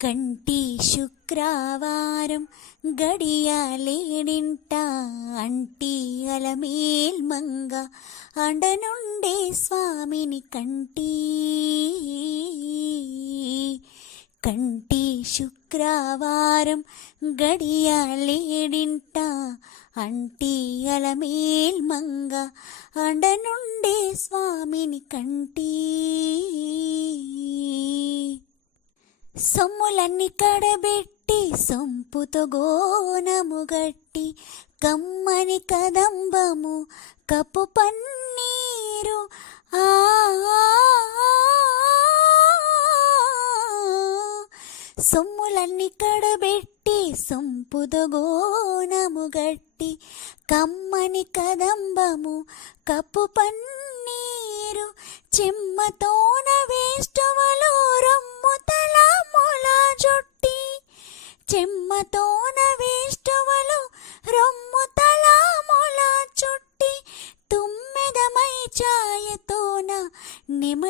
కంటి శుక్రవారం గడియాలేడింట అంటి అలమేల్ మంగ అండనుండే స్వామిని కంటి కంటి శుక్రవారం గడియాలేడింట అంటి అలమేల్ మంగ అండనుండే స్వామిని కంటి సొమ్ములన్నీ కడబెట్టి సొంపుతో గోనము గట్టి కమ్మని కదంబము కప్పు పన్నీరు ఆ సొమ్ములన్నీ కడబెట్టి సొంపుదగోనము గట్టి కమ్మని కదంబము కప్పు పన్నీరు చెమ్మతోన వేష్టవలోరం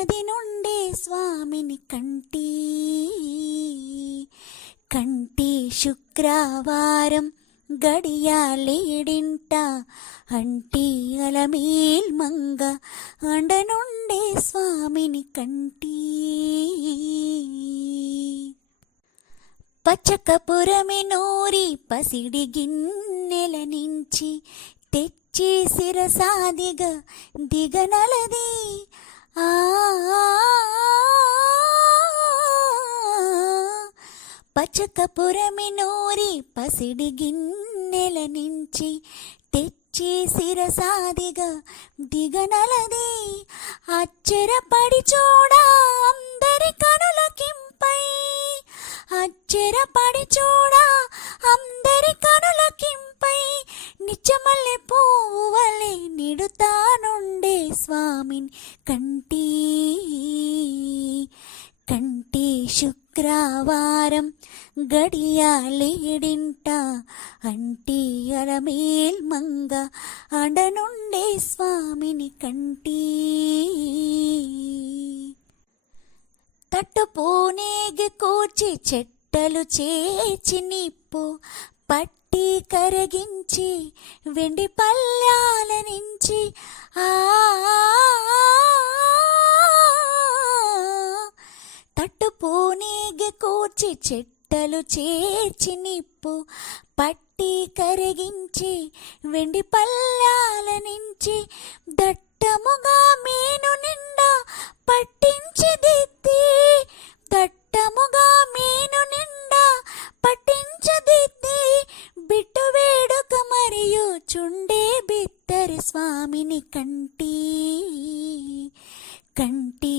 నెమ్మది నుండే స్వామిని కంటి కంటి శుక్రవారం గడియాలేడింట. అంటి అలమేల్ మంగ అండనుండే స్వామిని కంటి. పచ్చకపురమి నూరి పసిడి గిన్నెల నుంచి తెచ్చి శిరసాదిగా దిగనలది. ఆ పచ్చకపురమి నూరి పసిడి గిన్నెల నుంచి తెచ్చి శిరసాదిగా దిగనలది. అచ్చరపడి చూడ అందరి కనులకింపై అచ్చరపడి చూడ అందరి కనులకింపై నిచ్చమల్లె పువ్వు వలె నిడుతానుండే స్వామిని కంటి. కంటి శుక్రవారం గడియాలేడింట. అంటి అరమేల్ మంగ అడనుండే స్వామిని కంటి. తట్టుపోనేగి కూర్చి చెట్టలు చేచి నిప్పు. పట్టి కరిగించి వెండి పల్లాల నుంచి ఆ తట్టుపోనేగి కూర్చి చెట్టలు చేర్చి నిప్పు పట్టి కరిగించి వెండి పల్లాల నుంచి దట్టముగా చుండే స్వామిని కంటి కంటి